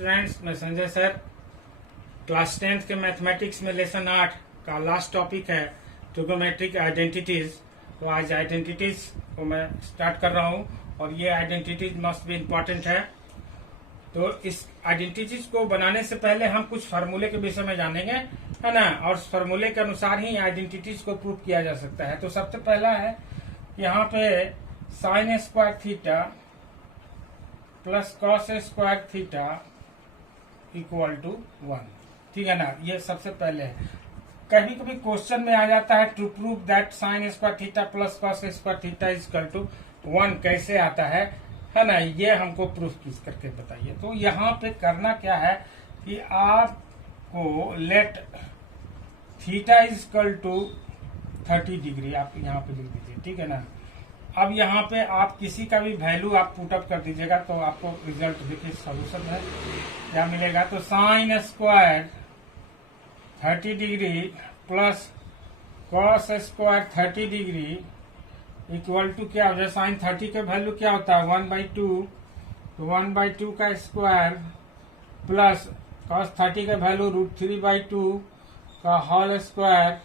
Students, मैं Sanjay sir. Class 10th के mathematics में लेसन 8 का लास्ट टॉपिक है ट्रिगोनोमेट्रिक आइडेंटिटीज। तो आज आइडेंटिटीज को मैं स्टार्ट कर रहा हूँ और ये आइडेंटिटीज मस्ट भी इम्पोर्टेंट है। तो इस आइडेंटिटीज को बनाने से पहले हम कुछ फार्मूले के विषय में जानेंगे, है ना, और फार्मूले के अनुसार ही आइडेंटिटीज को प्रूव किया जा सकता है। तो सबसे पहला है यहाँ पे sine square theta plus cos square theta equal to 1, ठीक है ना। ये सबसे पहले है। कभी कभी क्वेश्चन में आ जाता है to prove that sine square theta plus cos square theta equal to 1 कैसे आता है ना। ये हमको प्रूफ किस करके बताइए। तो यहाँ पे करना क्या है कि आपको let theta equal to 30 degree आप यहाँ पे लिख दीजिए, ठीक है ना। अब यहाँ पे आप किसी का भी वैल्यू आप पुटअप कर दीजिएगा तो आपको रिजल्ट देखिए सोल्यूशन है क्या मिलेगा। तो sine square 30 degree plus cos square 30 degree equal to क्या हो जाए। साइन 30 के वैल्यू क्या होता है 1/2, तो 1/2 का स्क्वायर प्लस कॉस 30 का वैल्यू √3/2 का होल स्क्वायर,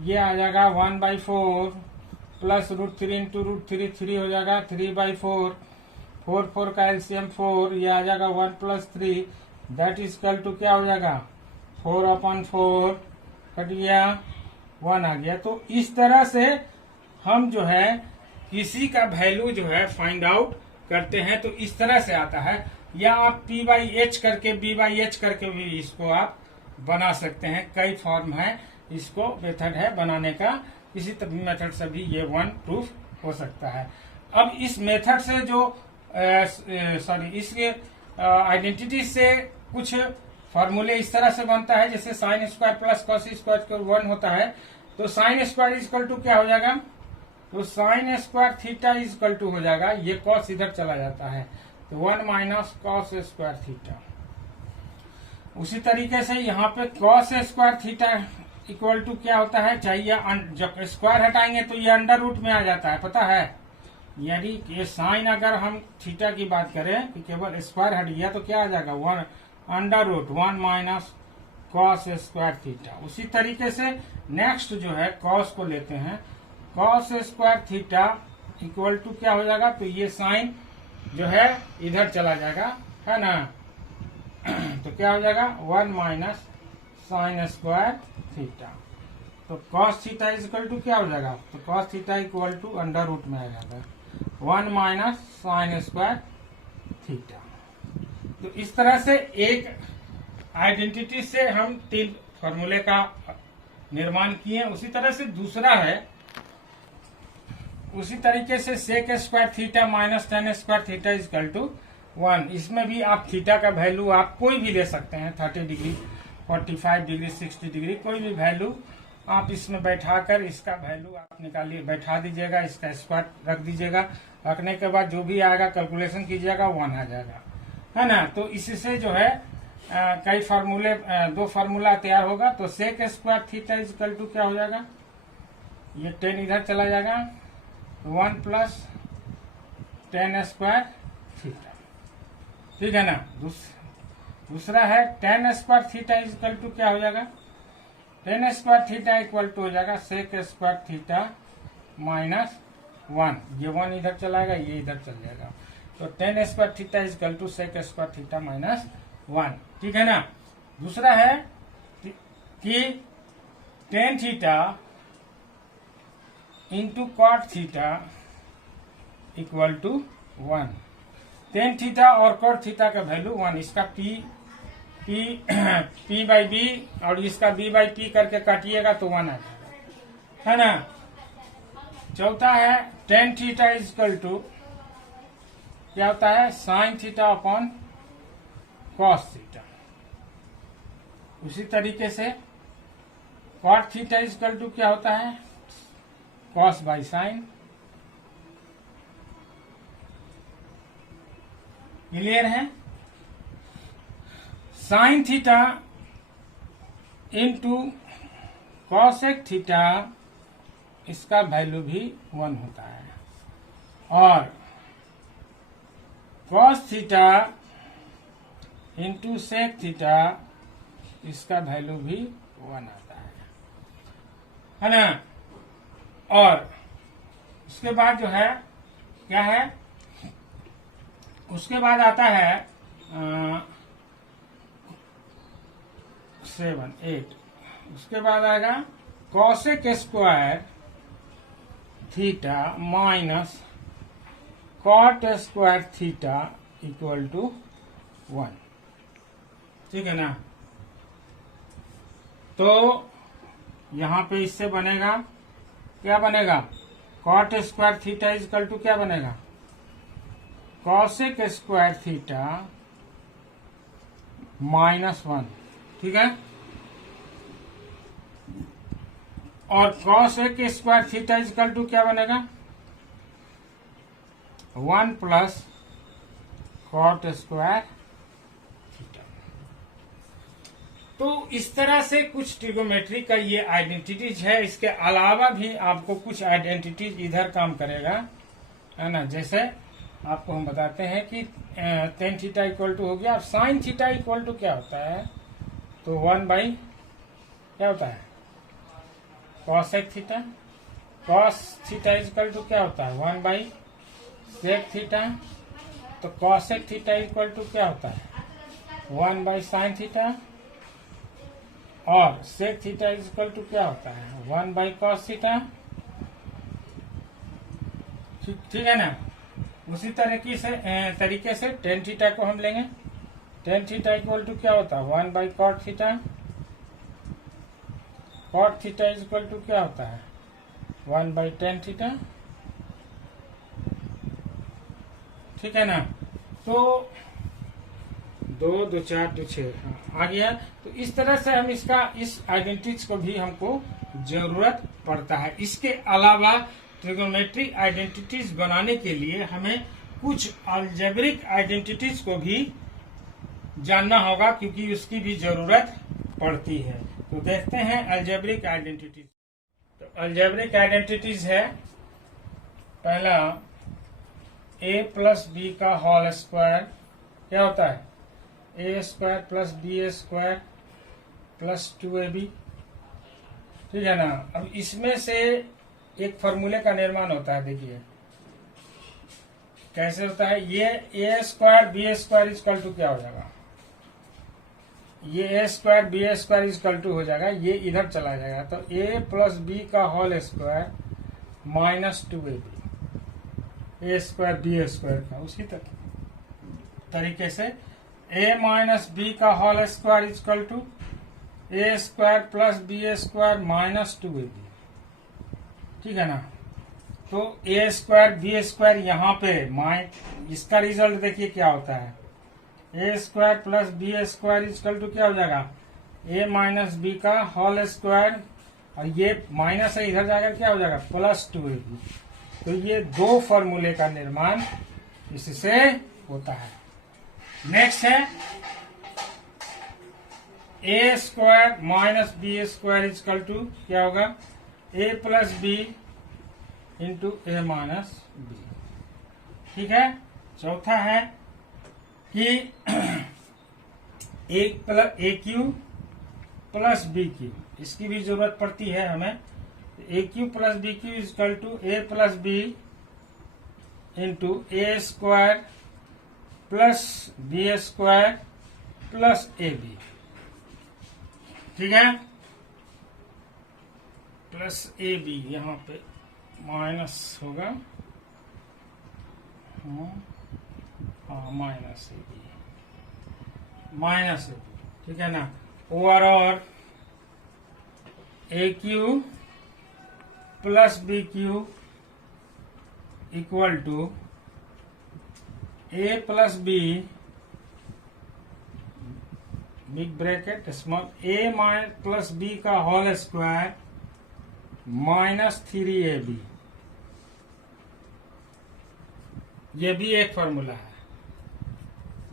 ये आ जाएगा 1/4 प्लस √3 इंटू √3 3 हो जाएगा 3/4, 4 का एलसीएम 4, ये आ जाएगा 1 + 3 दैट इज इक्वल टू क्या हो जाएगा 4/4 कट गया 1 आ गया। तो इस तरह से हम जो है किसी का वैल्यू जो है फाइंड आउट करते हैं। तो इस तरह से आता है, या आप P/H करके B/H करके भी इसको आप बना सकते हैं। कई फॉर्म है, इसको मेथड है बनाने का। किसी मेथड से भी ये 1 प्रूफ हो सकता है। अब इस मेथड से जो इसके आइडेंटिटी से कुछ फॉर्मूले इस तरह से बनता है, जैसे sine square plus cos square 1 होता है। तो साइन स्क्वायर इक्वल टू क्या हो जाएगा, तो sine square theta equal to हो जाएगा, ये कॉस इधर चला जाता है तो 1 माइनस कॉस स्क्वायर थीटा। उसी तरीके से यहाँ पे cos square theta equal to क्या होता है, चाहिए जब स्क्वायर हटाएंगे तो ये अंडर रूट में आ जाता है, पता है। यदि ये साइन अगर हम थीटा की बात करें कि केवल स्क्वायर हट गया तो क्या आ जाएगा 1 under root 1 minus cos square theta. उसी तरीके से नेक्स्ट जो है कॉस को लेते हैं, cos square theta equal to क्या हो जाएगा, तो ये साइन जो है इधर चला जाएगा, है ना। तो क्या हो जाएगा 1 माइनस साइन स्क्वायर थीटा। तो कॉस थीटा इक्वल टू क्या हो जाएगा, तो cos theta equal to under root में आ जाएगा 1 माइनस साइन स्क्वायर थीटा। तो इस तरह से एक आइडेंटिटी से हम 3 फॉर्मूले का निर्माण किए। उसी तरह से दूसरा है, उसी तरीके से sec square theta minus tan square theta equal to 1। इसमें भी आप थीटा का वैल्यू आप कोई भी ले सकते हैं, 30 डिग्री 45 डिग्री 60 डिग्री, कोई भी वैल्यू आप इसमें बैठाकर इसका वैल्यू आप निकालिए, बैठा दीजिएगा, इसका स्क्वायर रख दीजिएगा। रखने के बाद जो भी आएगा कैलकुलेशन कीजिएगा 1 आ जाएगा, है ना। तो इससे जो है कई फार्मूले 2 फार्मूला तैयार होगा। तो sec square theta equal to क्या हो जाएगा, ये 10 इधर चला जाएगा 1 प्लस 10 स्क्वायर थीटा, ठीक है ना। दूसरा है tan square theta equal to क्या हो जाएगा, 10 स्क्वायर थीटा इक्वल टू हो जाएगा सेक स्क्वायर थीटा माइनस 1। ये 1 इधर चलाएगा, ये इधर चल जाएगा। तो 10 square theta equal to sec square theta minus 1, ठीक है ना। दूसरा है कि tan theta into cot theta equal to 1। Tan theta और कॉट थीटा का वैल्यू 1, इसका P/B और इसका B/P करके काटिएगा तो 1 आ जाएगा, है ना। चौथा है टेन थीटा इक्वल टू क्या होता है, sine theta upon cos theta. उसी तरीके से कॉट थीटा इक्वल टू क्या होता है, कॉस बाई साइन। क्लियर है। Sine theta into cosec theta, इसका वैल्यू भी 1 होता है। और cos theta into sec theta, इसका वैल्यू भी 1 आता है ना। और उसके बाद जो है क्या है, उसके बाद आता है 7 8, उसके बाद आएगा cosec square theta minus cot square theta equal to 1, ठीक है ना। तो यहां पे इससे बनेगा, क्या बनेगा, cot square theta equal to क्या बनेगा, कॉसेक स्क्वायर थीटा -1, ठीक है। और cosec square theta equal to क्या बनेगा, 1 प्लस कॉट स्क्वायर थीटा। तो इस तरह से कुछ ट्रिगोमेट्री का ये आइडेंटिटीज है। इसके अलावा भी आपको कुछ आइडेंटिटीज इधर काम करेगा, है ना। जैसे आपको हम बताते हैं कि टेन थीटा इक्वल टू हो गया, अब साइन थीटा इक्वल टू क्या होता है, तो 1 बाई क्या होता है, cosec theta. Cos theta equal to क्या होता है, 1 बाई सेक थीटा। तो कॉसेक थीटा इक्वल टू क्या होता है, 1 बाई साइन थीटा। और सेक थीटा इक्वल टू क्या होता है, 1 बाई कॉस थीटा, ठीक है ना। उसी तरीके से टेन थीटा को हम लेंगे, टेन थीटा इक्वल टू क्या होता है, 1 by cot theta. Cot theta equal to क्या होता है, 1 बाई टेन थीटा, ठीक है ना। तो 2 2 4 2 6 आ गया। तो इस तरह से हम इस आइडेंटिटीज को भी हमको जरूरत पड़ता है। इसके अलावा ट्रिगोनोमेट्रिक आइडेंटिटीज बनाने के लिए हमें कुछ अलजेब्रिक आइडेंटिटीज को भी जानना होगा, क्योंकि उसकी भी जरूरत पड़ती है। तो देखते हैं अलजेब्रिक आइडेंटिटीज। तो अलजेब्रिक आइडेंटिटीज है, पहला a प्लस बी का होल स्क्वायर क्या होता है, A square plus B square plus 2ab, ठीक है ना। अब इसमें से एक फॉर्मूले का निर्माण होता है, देखिए कैसे होता है। ये A square B square equal to क्या हो जाएगा, ये A square B square equal to हो जाएगा, ये इधर चला जाएगा। तो ए प्लस बी का whole square minus 2ab, A square B square का। उसी तरीके से ए माइनस बी का whole square equal to A square plus B square minus 2ab, ठीक है ना। तो ए स्क्वायर बी स्क्वायर यहाँ पे इसका रिजल्ट देखिए क्या होता है, A square plus B square equal to क्या हो जाएगा, ए माइनस बी का होल स्क्वायर, और ये माइनस है इधर जाकर क्या हो जाएगा, प्लस 2ab। तो ये दो फॉर्मूले का निर्माण इससे होता है। नेक्स्ट है A square minus B square equal to क्या होगा, A plus B into A minus B, ठीक है। चौथा है कि A cube plus B cube, इसकी भी जरूरत पड़ती है हमें। A cube plus B cube equal to A plus B into A square plus B square plus A B, ठीक है। प्लस ए बी, यहाँ पे माइनस होगा, हाँ माइनस ए बी, ठीक है ना। और A cube plus B cube equal to A plus B big bracket small A plus B का होल स्क्वायर माइनस 3ab, ये भी एक फॉर्मूला है।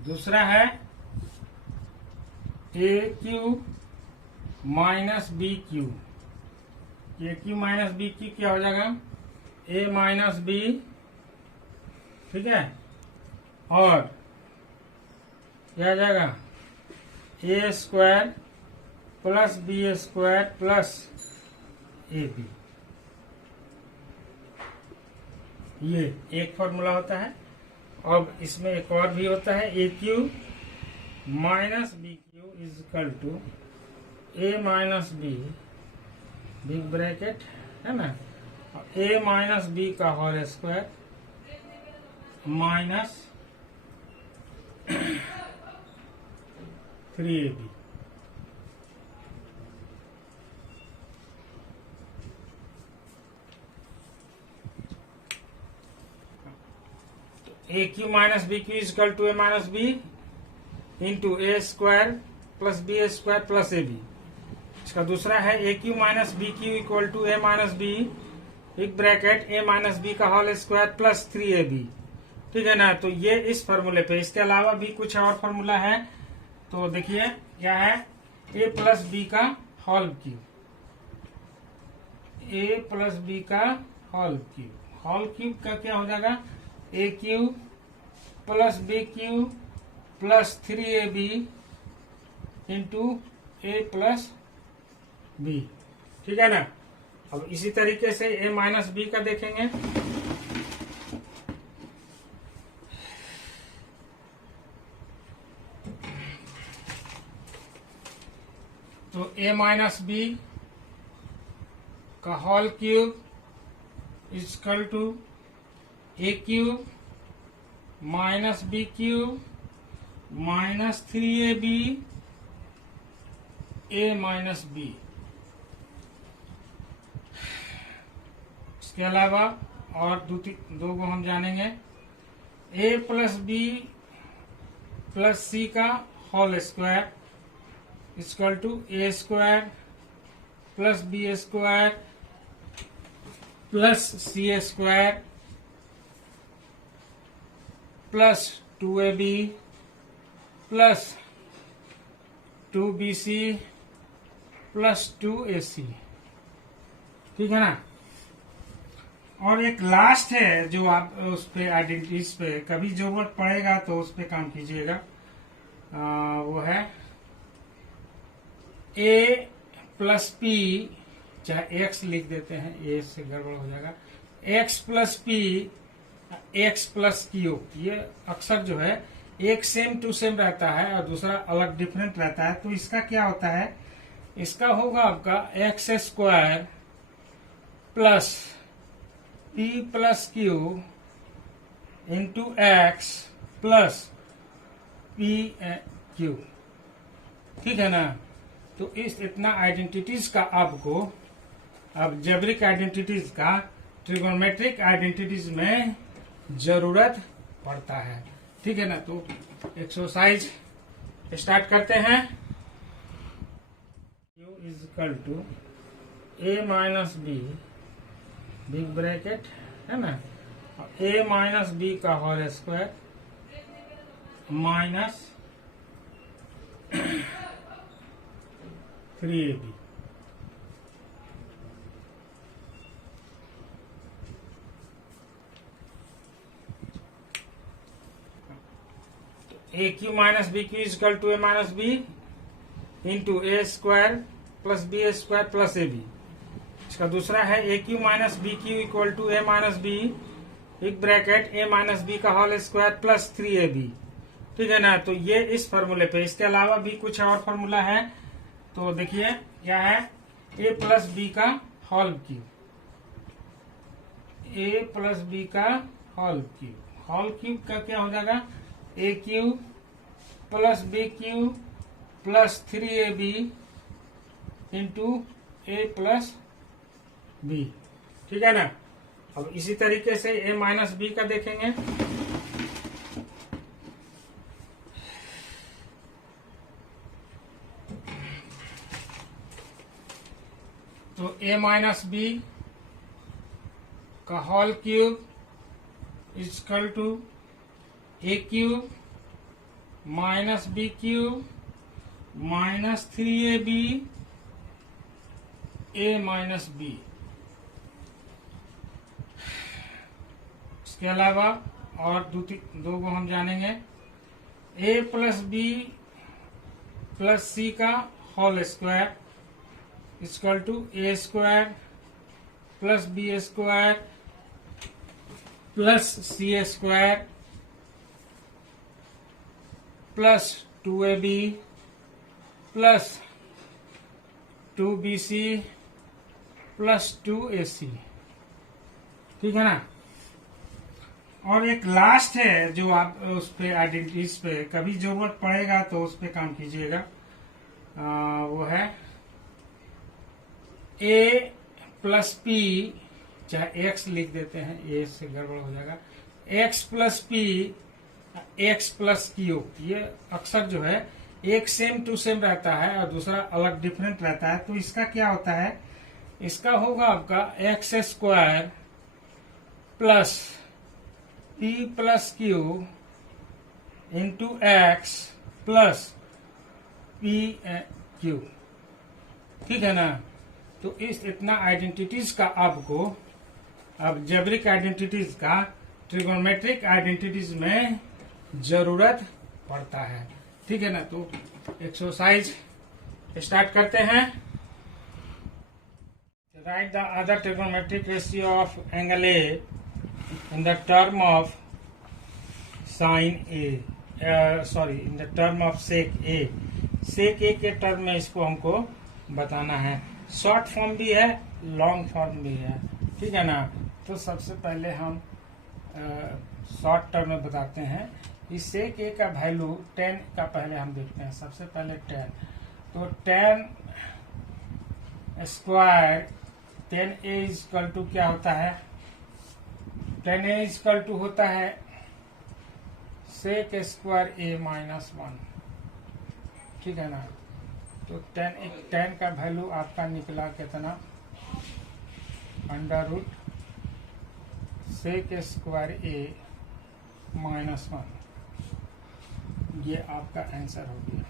दूसरा है A cube minus B cube, A cube minus B cube क्या हो जाएगा, ए माइनस बी, ठीक है। और क्या आ जाएगा, A square plus B square plus A B, ये एक फॉर्मूला होता है। अब इसमें एक और भी होता है, A cube minus B cube is equal to A minus B, big bracket है ना, ए माइनस बी का whole square minus 3ab। A cube minus B cube is equal to A minus B into A square plus B square plus A B. इसका दूसरा है A cube minus B cube equal to A minus B, एक bracket A minus B का whole square plus 3ab। ठीक है ना, तो ये इस फॉर्मूले पे। इसके अलावा भी कुछ और फॉर्मूला है, तो देखिए क्या है, ए प्लस बी का whole cube, A plus B का होल क्यूब। होल क्यूब का क्या हो जाएगा, A cube plus B cube plus 3ab into A plus B. ठीक है ना। अब इसी तरीके से ए माइनस बी का देखेंगे, तो ए माइनस बी का whole cube is equal to a cube minus b cube minus 3ab a minus b. इसके अलावा और दो को हम जानेंगे, a plus b plus c का whole square equal to A square plus B square plus c square plus 2ab plus 2bc plus 2ac। ठीक है ना। और एक लास्ट है जो आप उस पे आइडेंटिटीज पे कभी जरूरत पड़ेगा तो उस पे काम कीजिएगा, वो है ए प्लस पी, चाहे एक्स लिख देते हैं, ए से गड़बड़ हो जाएगा, x plus P x plus Q. ये अक्सर जो है एक सेम टू सेम रहता है और दूसरा अलग डिफरेंट रहता है। तो इसका क्या होता है, इसका होगा आपका x square plus P plus Q into x plus P Q. ठीक है ना। तो इस इतना आइडेंटिटीज का आपको, अब जेब्रिक आइडेंटिटीज का ट्रिगोनोमेट्रिक आइडेंटिटीज में जरूरत पड़ता है। ठीक है ना। तो एक्सरसाइज स्टार्ट करते हैं। u is equal to A minus B, big bracket है ना, ए माइनस बी का whole square minus 3ab। A cube minus B cube is equal to A minus B into A square plus B square plus A B. इसका दूसरा है A cube minus B cube equal to A minus B, एक bracket A minus B का whole square plus 3ab। ठीक है ना। तो ये इस फॉर्मूले पे। इसके अलावा भी कुछ और फॉर्मूला है, तो देखिए क्या है, ए प्लस बी का whole cube, A plus B का होल क्यूब। होल क्यूब का क्या हो जाएगा, A cube plus B cube plus 3ab into A plus B. ठीक है ना। अब इसी तरीके से ए माइनस बी का देखेंगे, तो ए माइनस बी का whole cube equal to a cube minus b cube minus 3ab a minus b. इसके अलावा और दो को हम जानेंगे, a plus b plus c का whole square equal to A square plus B square plus c square plus 2ab plus 2bc plus 2ac। ठीक है ना। और एक लास्ट है जो आप उस पे आइडेंटिटीज पे कभी जरूरत पड़ेगा तो उस पे काम कीजिएगा, वो है a प्लस पी, चाहे x लिख देते हैं, a से गड़बड़ हो जाएगा, x plus P x plus Q. ये अक्सर जो है एक सेम टू सेम रहता है और दूसरा अलग डिफरेंट रहता है। तो इसका क्या होता है, इसका होगा आपका x square plus P plus Q into x plus P Q. ठीक है ना। तो इस इतना आइडेंटिटीज का आपको अब जेब्रिक आइडेंटिटीज का ट्रिगोनोमेट्रिक आइडेंटिटीज में जरूरत पड़ता है। ठीक है ना। तो एक्सरसाइज स्टार्ट करते हैं। Write the other trigonometric ratio of angle A in the term of sine A, sorry in the term of sec A. Sec A के टर्म में इसको हमको बताना है। शॉर्ट फॉर्म भी है, लॉन्ग फॉर्म भी है। ठीक है ना। तो सबसे पहले हम शॉर्ट टर्म में बताते हैं। इस सेक ए का वैल्यू 10 का पहले हम देखते हैं। सबसे पहले 10, तो 10 स्क्वायर 10a इक्वल टू क्या होता है, 10a इक्वल टू होता है सेक स्क्वायर a माइनस 1। ठीक है ना। तो 10 का वैल्यू आपका निकला कितना, under root sec square a minus 1। ये आपका आंसर हो गया।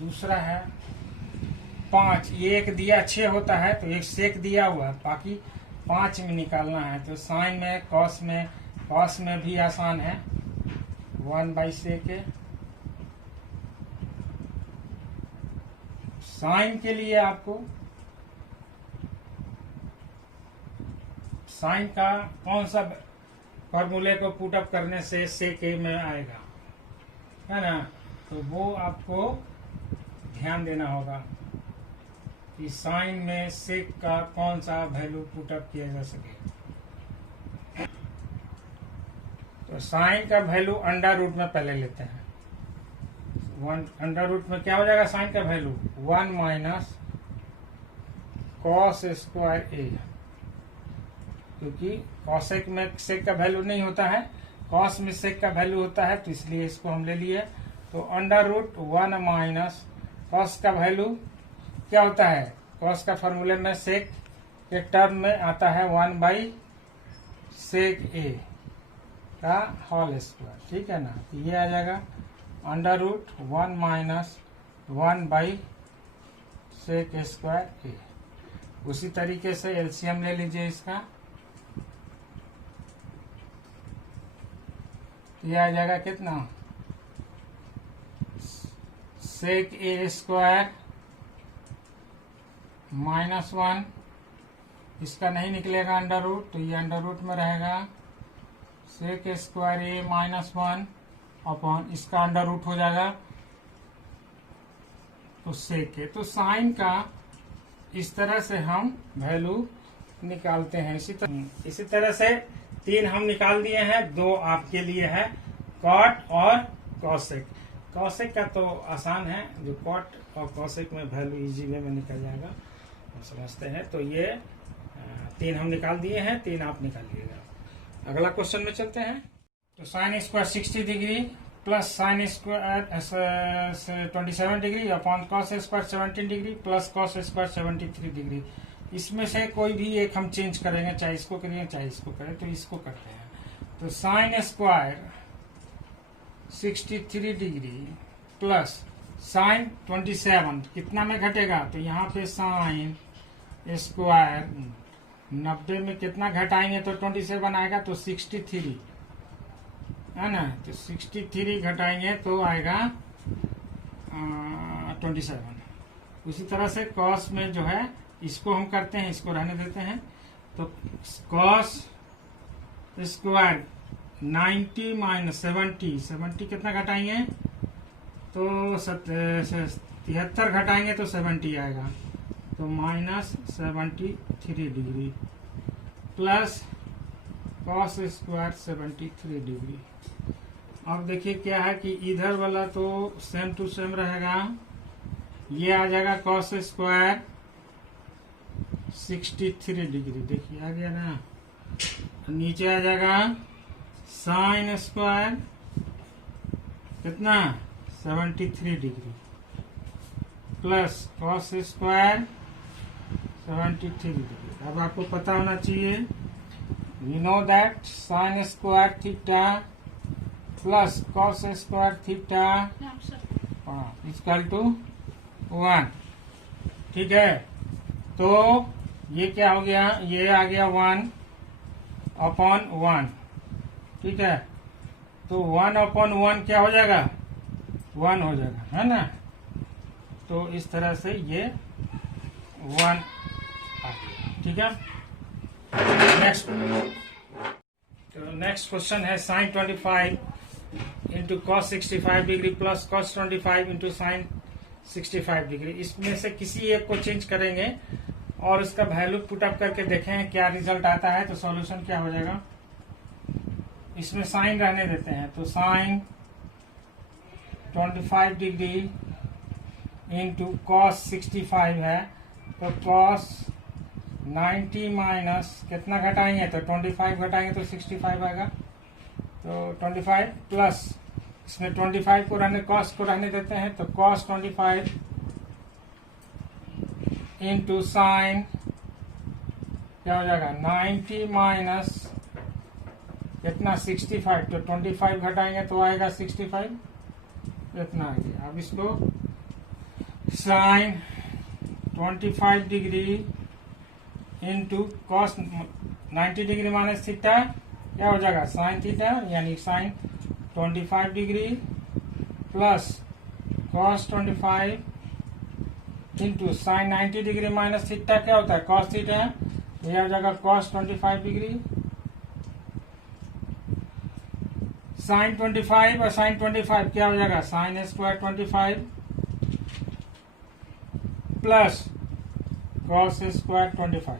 दूसरा है 5, ये एक दिया 6 होता है तो एक सेक दिया हुआ है, बाकी 5 में निकालना है। तो साइन में कॉस में भी आसान है, 1/सेक ए। साइन के लिए आपको साइन का कौन सा फॉर्मूले को पुट अप करने से सेक ए में आएगा, है ना। तो वो आपको ध्यान देना होगा कि साइन में सेक का कौन सा वैल्यू पुट अप किया जा सके। तो साइन का वैल्यू अंडर रूट में पहले लेते हैं। अंडर रूट में क्या हो जाएगा साइन का वैल्यू, 1 माइनस कॉस स्क्वायर ए, क्योंकि कॉसेक में सेक का वैल्यू नहीं होता है, कॉस में सेक का वैल्यू होता है, तो इसलिए इसको हम ले लिए। तो अंडर रूट 1 माइनस कॉस का वैल्यू क्या होता है, कॉस का फॉर्मूले में सेक के टर्म में आता है 1/सेक ए का होल स्क्वायर। ठीक है ना। ये आ जाएगा अंडर रूट 1 माइनस 1/सेक स्क्वायर ए। उसी तरीके से एलसीएम ले लीजिए इसका, ये आ जाएगा कितना, सेक ए स्क्वायर माइनस 1, इसका नहीं निकलेगा अंडर रूट, तो ये अंडर रूट में रहेगा सेक स्क्वायर ए माइनस 1 अपॉन इसका अंडर रूट हो जाएगा तो सेक ए। तो साइन का इस तरह से हम वैल्यू निकालते हैं। इसी तरह से 3 हम निकाल दिए हैं, 2 आपके लिए है, कॉट और कॉसेक। कॉसेक का तो आसान है, जो कॉट और कॉसेक में वैल्यू इजी वे में निकल जाएगा, हम समझते हैं। तो ये 3 हम निकाल दिए हैं, 3 आप निकालिएगा। अगला क्वेश्चन में चलते हैं। तो sine square 60 degree plus sine square 27 degree upon cos square 17 degree plus cos square 73 degree. इसमें से कोई भी एक हम चेंज करेंगे, चाहे इसको करें चाहे इसको करें। तो इसको करते हैं। तो sine square 63 degree plus sign 27 कितना में घटेगा, तो यहाँ पे साइन स्क्वायर 90 में कितना घटाएंगे तो 27 आएगा, तो 63 है ना। तो 63 घटाएंगे तो आएगा 27। उसी तरह से कॉस में जो है इसको हम करते हैं, इसको रहने देते हैं। तो कॉस स्क्वायर 90 माइनस 70 कितना घटाएंगे तो 73 घटाएंगे तो 70 आएगा, तो minus 73 degree plus cos square 73 degree. अब देखिए क्या है कि इधर वाला तो सेम टू सेम रहेगा, ये आ जाएगा कॉस स्क्वायर 63 डिग्री, देखिए आ गया ना। नीचे आ जाएगा साइन स्क्वायर कितना 73 degree plus cos square 73 degree. अब आपको पता होना चाहिए, you know that sine square theta plus cos square theta equal to 1। ठीक है, तो ये क्या हो गया, ये आ गया 1/1। ठीक है, तो 1/1 क्या हो जाएगा 1 हो जाएगा, है ना। तो इस तरह से ये 1। ठीक है, नेक्स्ट क्वेश्चन है sine 25 into cos 65 degree plus cos 25 into sine 65 degree. इसमें से किसी एक को चेंज करेंगे और उसका वैल्यू पुट अप करके देखें क्या रिजल्ट आता है। तो सॉल्यूशन क्या हो जाएगा, इसमें साइन रहने देते हैं, तो साइन 25 डिग्री इंटू कॉस 65 है, तो कॉस 90 माइनस कितना घटाएंगे तो 25 घटाएंगे तो 65 आएगा, तो 25 प्लस इसमें 25 को रहने कॉस को रहने देते हैं, तो कॉस 25 इंटू साइन क्या हो जाएगा 90 माइनस कितना 65, तो 25 घटाएंगे तो आएगा 65, इतना आ गया। अब इसको sine 25 degree into cos 90 degree minus theta क्या हो जाएगा साइन थीटा, यानी sine 25 degree plus cos 25 into sine 90 degree minus theta क्या होता है कॉस थीटा, यह हो जाएगा कॉस 25 डिग्री। साइन 25 और साइन 25 क्या हो जाएगा sine square 25 plus cos square 25।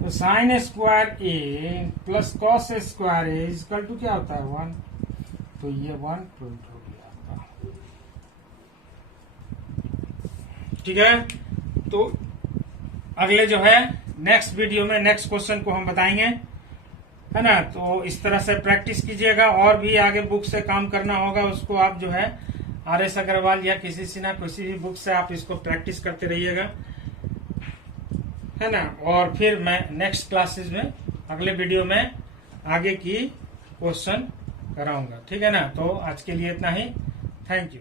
तो sine square a plus cos square a equal to क्या होता है 1, तो ये 1 प्रूफ हो गया आपका। ठीक है, तो अगले जो है नेक्स्ट वीडियो में नेक्स्ट क्वेश्चन को हम बताएंगे, है ना। तो इस तरह से प्रैक्टिस कीजिएगा, और भी आगे बुक से काम करना होगा उसको आप जो है RS अग्रवाल या किसी से ना किसी भी बुक से आप इसको प्रैक्टिस करते रहिएगा, है ना। और फिर मैं नेक्स्ट क्लासेस में अगले वीडियो में आगे की क्वेश्चन कराऊंगा, ठीक है ना। तो आज के लिए इतना ही, थैंक यू।